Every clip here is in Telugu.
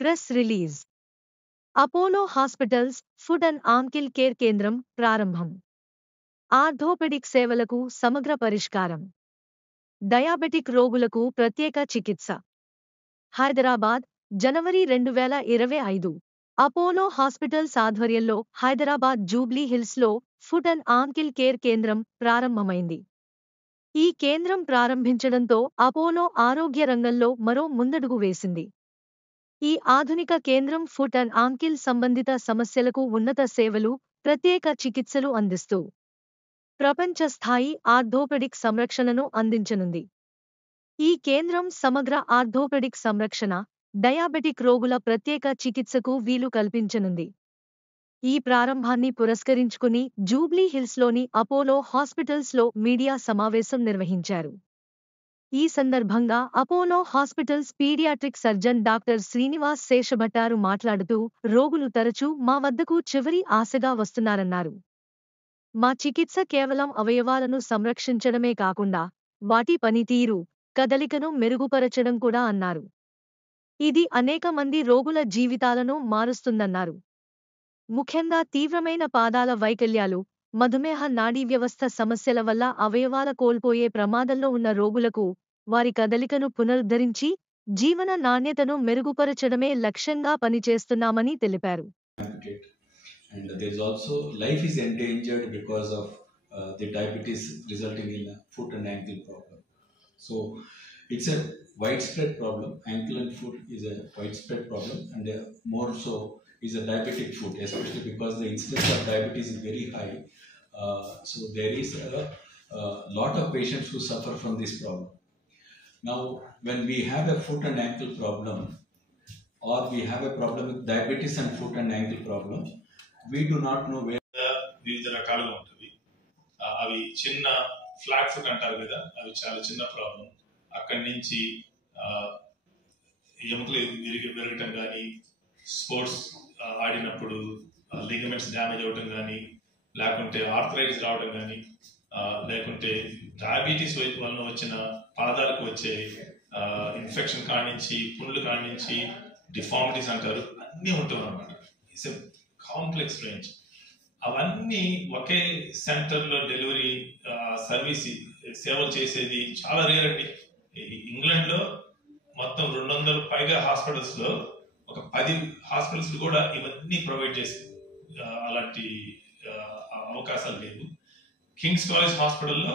Press release. Apollo hospitals food and arm care కేంద్రం ప్రారంభం. ఆర్థోపెడిక్ సేవలకు సమగ్ర పరిష్కారం. డయాబెటిక్ రోగులకు ప్రత్యేక చికిత్స. హైదరాబాద్, జనవరి 2025. అపోలో హాస్పిటల్స్ ఆధ్వర్యంలో హైదరాబాద్ జూబ్లీ హిల్స్లో ఫుడ్ అండ్ ఆర్మ్ కేర్ కేంద్రం ప్రారంభమైంది. ఈ కేంద్రం ప్రారంభించడంతో అపోలో ఆరోగ్య రంగంలో మరో ముందడుగు వేసింది. ఈ ఆధునిక కేంద్రం ఫుట్ అండ్ ఆంకిల్ సంబంధిత సమస్యలకు ఉన్నత సేవలు, ప్రత్యేక చికిత్సలు అందిస్తూ ప్రపంచ స్థాయి ఆర్థోపెడిక్ సంరక్షణను అందించనుంది. ఈ కేంద్రం సమగ్ర ఆర్థోపెడిక్ సంరక్షణ, డయాబెటిక్ రోగుల ప్రత్యేక చికిత్సకు వీలు కల్పించనుంది. ఈ ప్రారంభాన్ని పురస్కరించుకుని జూబ్లీ హిల్స్లోని అపోలో హాస్పిటల్స్లో మీడియా సమావేశం నిర్వహించారు. ఈ సందర్భంగా Apollo hospitals paediatric surgeon doctor Srinivas Seshabhattaru మాట్లాడుతూ, రోగులు తరచూ మా వద్దకు చివరి ఆశగా వస్తున్నారన్నారు. మా చికిత్స కేవలం అవయవాలను సంరక్షించడమే కాకుండా వాటి పనితీరు, కదలికను మెరుగుపరచడం కూడా అన్నారు. ఇది అనేక మంది రోగుల జీవితాలను మారుస్తుందన్నారు. ముఖ్యంగా తీవ్రమైన పాదాల వైకల్యాలు, మధుమేహ నాడీ వ్యవస్థ సమస్యల వల్ల అవయవాల కోల్పోయే ప్రమాదంలో ఉన్న రోగులకు వారి కదలికను పునరుద్ధరించి జీవన నాణ్యతను మెరుగుపరచడమే లక్ష్యంగా పనిచేస్తున్నామని తెలిపారు. And there is also life is endangered because of the diabetes resulting in a foot and ankle problem. So it's a widespread problem. Ankle and foot is a widespread problem, and more so is a diabetic foot, especially because the incidence of diabetes is very high. So there is a lot of patients who suffer from this problem. Now, when we have a foot and ankle problem, or we have a problem with diabetes and foot and ankle problem, we do not know where వివిధ రకాలుగా ఉంటుంది. అవి చిన్న ఫ్లాట్ ఫుట్ అంటారు కదా, అవి చాలా చిన్న ప్రాబ్లం. అక్కడి నుంచి ఎముకలు పెరగటం కానీ, స్పోర్ట్స్ ఆడినప్పుడు లిగమెంట్స్ డ్యామేజ్ అవటం కానీ, లేకుంటే ఆర్థరైటిస్ రావడం కానీ, లేకుంటే డయాబెటీస్ వలన వచ్చిన పాదాలకు వచ్చే ఇన్ఫెక్షన్ కానించి, పుండ్లు కానించి, డిఫార్మిటీస్ అంటారు, అన్నీ ఉంటుంది అన్నమాట. It's a complex range. అవన్నీ ఒకే సెంటర్లో డెలివరీ సర్వీస్ సేవలు చేసేది చాలా రేర్ అండి. ఇంగ్లాండ్లో మొత్తం 200 పైగా హాస్పిటల్స్లో ఒక 10 హాస్పిటల్స్ కూడా ఇవన్నీ ప్రొవైడ్ చేసే అలాంటి అవకాశాలు లేవు. కింగ్స్ కాలేజ్ హాస్పిటల్లో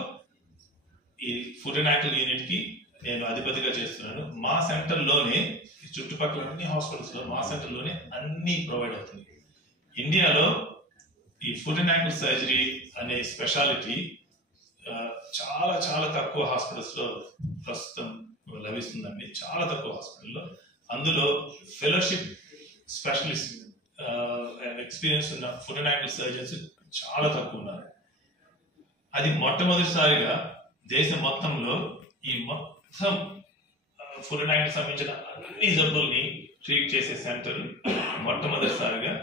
ఈ ఫుట్ అండ్ యాంకిల్ యూనిట్కి నేను అధిపతిగా చేస్తున్నాను. మా సెంటర్లోనే, చుట్టుపక్కల అన్ని హాస్పిటల్స్లో మా సెంటర్లోనే అన్నీ ప్రొవైడ్ అవుతుంది. ఇండియాలో ఈ ఫుట్ అండ్ యాంకిల్ సర్జరీ అనే స్పెషాలిటీ చాలా చాలా తక్కువ హాస్పిటల్స్లో ప్రస్తుతం లభిస్తుందండి. చాలా తక్కువ హాస్పిటల్లో. అందులో ఫెలోషిప్ స్పెషలిస్ట్ ఎక్స్పీరియన్స్ ఉన్న ఫుట్ అండ్ యాంకిల్ సర్జన్స్ చాలా తక్కువ ఉన్నారు. అది మొట్టమొదటిసారిగా దేశం మొత్తంలో ఈ మొత్తం ఫుట్ అండ్ యాంకిల్ సంబంధించిన అన్ని జబ్బుల్ని ట్రీట్ చేసే సెంటర్ మొట్టమొదటిసారిగా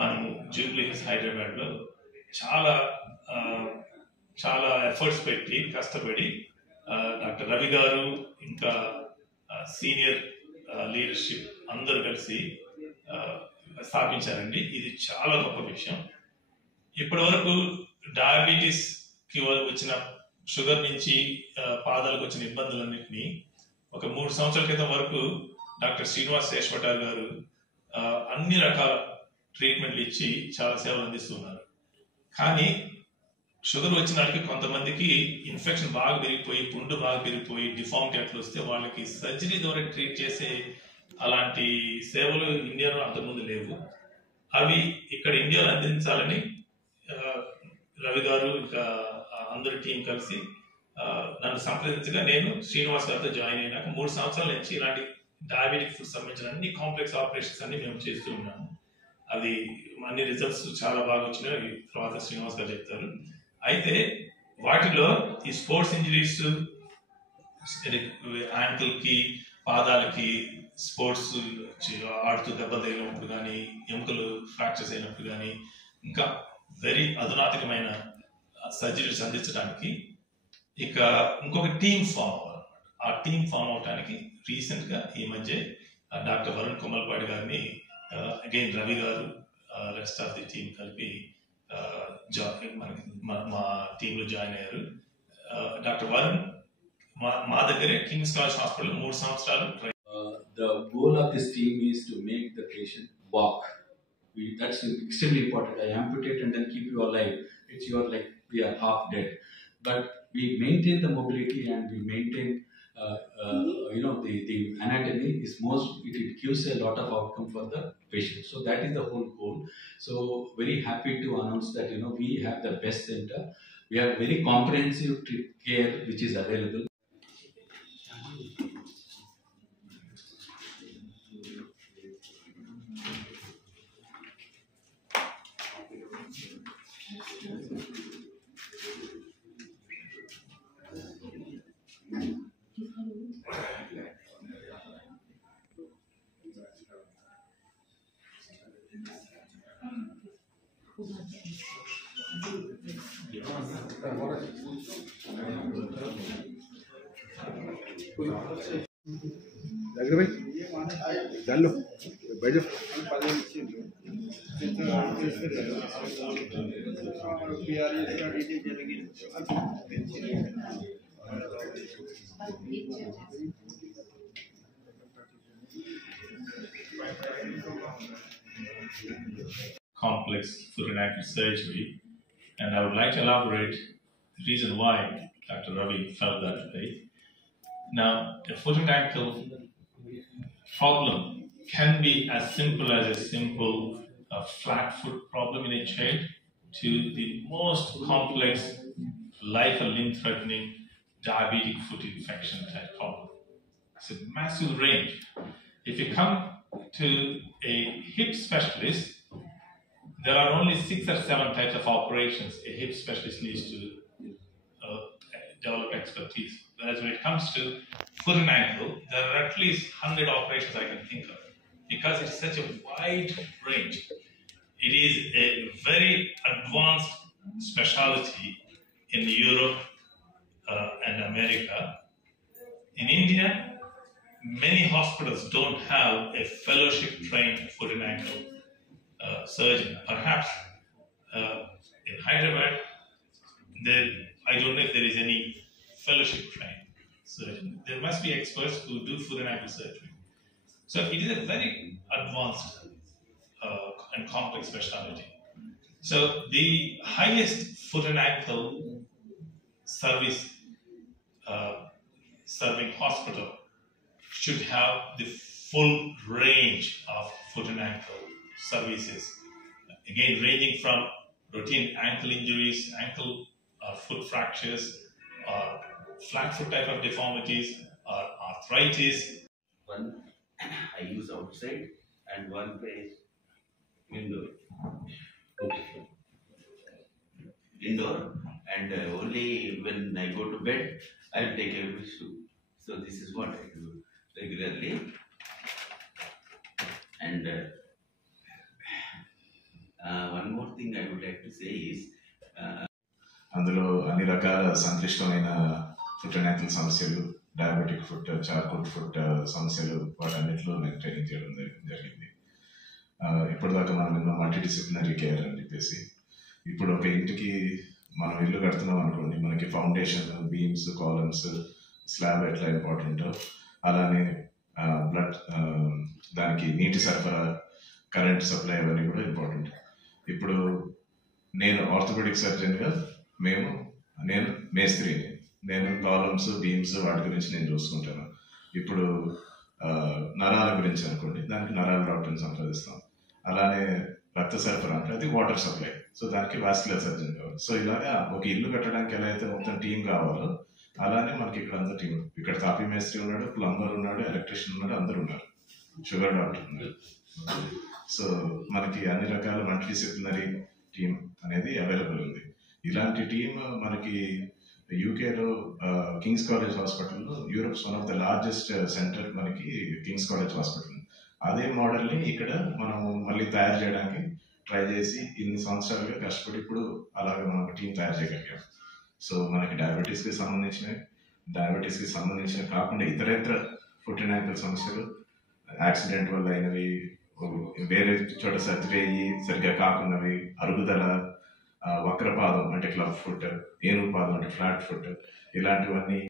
మనము జూబ్లీ హిల్స్ హైదరాబాద్లో చాలా చాలా ఎఫర్ట్స్ పెట్టి కష్టపడి డాక్టర్ రవి గారు ఇంకా సీనియర్ లీడర్షిప్ అందరూ కలిసి స్థాపించారండి. ఇది చాలా గొప్ప విషయం. ఇప్పటి వరకు డయాబెటీస్కి వచ్చిన షుగర్ నుంచి పాదాలకు వచ్చిన ఇబ్బందులన్నింటినీ ఒక 3 సంవత్సరాల క్రితం వరకు డాక్టర్ శ్రీనివాస్ శేషభట్టారు గారు అన్ని రకాల ట్రీట్మెంట్లు ఇచ్చి చాలా సేవలు అందిస్తున్నారు. కానీ షుగర్ వచ్చిన వాళ్ళకి కొంతమందికి ఇన్ఫెక్షన్ బాగా పెరిగిపోయి, పుండు బాగా పెరిగిపోయి, డిఫార్మిటీ అట్లా వస్తే వాళ్ళకి సర్జరీ ద్వారా ట్రీట్ చేసే అలాంటి సేవలు ఇండియాలో అంతకుముందు లేవు. అవి ఇక్కడ ఇండియాలో అందించాలని రవి గారు ఇంకా అందరి టీం కలిసి నన్ను సంప్రదించగా నేను శ్రీనివాస్ గారితో జాయిన్ అయినాక 3 సంవత్సరాల నుంచి ఇలాంటి డయాబెటిక్ ఫుడ్ సంబంధించిన అన్ని కాంప్లెక్స్ ఆపరేషన్స్ అన్ని మేము చేస్తూ ఉన్నాము. అది అన్ని రిజల్ట్స్ చాలా బాగా వచ్చినాయి. తర్వాత శ్రీనివాస్ గారు చెప్తారు. అయితే వాటిలో ఈ స్పోర్ట్స్ ఇంజరీస్, యాంకిల్కి, పాదాలకి, స్పోర్ట్స్ ఆడుతూ దెబ్బ తగిలినప్పుడు కానీ, ఎముకలు ఫ్రాక్చర్స్ అయినప్పుడు కానీ, ఇంకా వెరీ అధునాతకమైన సర్జరీస్ అందించడానికి ఇంకొక టీమ్ ఫామ్ అవ్వాలన్నమాట. ఆ టీమ్ ఫామ్ అవడానికి రీసెంట్గా ఈ మధ్య డాక్టర్ వరుణ్ కొమల్పాడి గారిని అగైన్ రవి గారు రెస్ట్ ఆఫ్ ది టీమ్ కలిపి మా టీంలో జాయిన్ అయ్యారు. డాక్టర్ వరుణ్ మా దగ్గరే కింగ్స్ కాలేజ్ హాస్పిటల్ 3 సంవత్సరాలు. The goal of this team is to make the patient walk. That's extremely important. I amputate and then keep you alive. It's your like we are half dead, but we maintain the mobility and we maintain the anatomy is most. It gives a lot of outcome for the patient. So that is the whole goal. So very happy to announce that we have the best center. We have very comprehensive care which is available. Complex foot and ankle surgery, and I would like to elaborate the reason why Dr. Ravi felt that way. Now, a foot and ankle problem can be as simple as a simple flat foot problem in a child to the most complex, life and limb threatening diabetic foot infection type problem. It's a massive range. If you come to a hip specialist, there are only 6 or 7 types of operations a hip specialist needs to develop expertise. Whereas when it comes to foot and ankle, there are at least 100 operations I can think of, because it's such a wide range. It is a very advanced specialty in Europe and America. In India, many hospitals don't have a fellowship-trained foot and ankle surgeon. Perhaps in Hyderabad, I don't know if there is any fellowship-trained surgeon. There must be experts who do foot and ankle surgery. So it is a very advanced and complex specialty. So the highest foot and ankle service serving hospital should have the full range of foot and ankle services. Again, ranging from routine ankle injuries, ankle or foot fractures, or flat foot type of deformities, or arthritis. One I use outside and one place indoor. Indoor, and only when I go to bed, I will take every shoe. So this is what I do regularly. And one more thing I would like to say is అందులో అన్ని రకాల సంక్లిష్టమైన ఫుట్ అండ్ యాంకిల్ సమస్యలు, డయాబెటిక్ ఫుట్, చార్కోట్ ఫుట్ సమస్యలు, వాటన్నిటిలో నేను ట్రైనింగ్ చేయడం జరిగింది. ఇప్పటిదాకా మనం విన్న మల్టీ డిసిప్లినరీ కేర్ అని చెప్పేసి, ఇప్పుడు ఒక ఇంటికి మనం ఇల్లు కడుతున్నాం అనుకోండి, మనకి ఫౌండేషన్, బీమ్స్, కాలమ్స్, స్లాబ్ ఎట్లా ఇంపార్టెంటో అలానే బ్లడ్, దానికి నీటి సరఫరా, కరెంట్ సప్లై అవన్నీ కూడా ఇంపార్టెంట్. ఇప్పుడు నేను ఆర్థోపెడిక్ సర్జన్గా నేను మేస్త్రిని, నేను కాలమ్స్, బీమ్స్ వాటి గురించి నేను చూసుకుంటాను. ఇప్పుడు నరాల గురించి అనుకోండి, దానికి నరాల డాక్టర్ని సంప్రదిస్తాం. అలానే రక్త సరఫరా అంటే అది వాటర్ సప్లై, సో దానికి వాస్కులర్ సర్జన్ కావాలి. సో ఇలాగా ఒక ఇల్లు కట్టడానికి ఎలా అయితే మొత్తం టీం కావాలో అలానే మనకి ఇక్కడ అంతా టీం. ఇక్కడ కాపీ మేస్త్రి ఉన్నాడు, ప్లంబర్ ఉన్నాడు, ఎలక్ట్రీషియన్ ఉన్నాడు, అందరు ఉన్నారు, షుగర్ డాక్టర్ ఉన్నారు. సో మనకి అన్ని రకాల మల్టీ డిసిప్లినరీ టీం అనేది అవైలబుల్ ఉంది. ఇలాంటి టీం మనకి యూకేలో కింగ్స్ కాలేజ్ హాస్పిటల్లో, Europe's one of the largest centre మనకి కింగ్స్ కాలేజ్ హాస్పిటల్. అదే మోడల్ని ఇక్కడ మనం మళ్ళీ తయారు చేయడానికి ట్రై చేసి ఇన్ని సంవత్సరాలుగా కష్టపడి ఇప్పుడు అలాగే మనం ఒక టీం తయారు చేయగలిగాం. సో మనకి డయాబెటీస్కి సంబంధించిన కాకుండా ఇతర ఫుట్ అండ్ యాంకిల్ సమస్యలు, యాక్సిడెంట్ వల్ల అయినవి, వేరే చోట సర్జరీ అయ్యి సరిగ్గా కాకున్నవి, అరుగుదల, వక్రపాదం అంటే క్లబ్ ఫుట్, ఏనుగు పాదం అంటే ఫ్లాట్ ఫుట్, ఇలాంటివన్నీ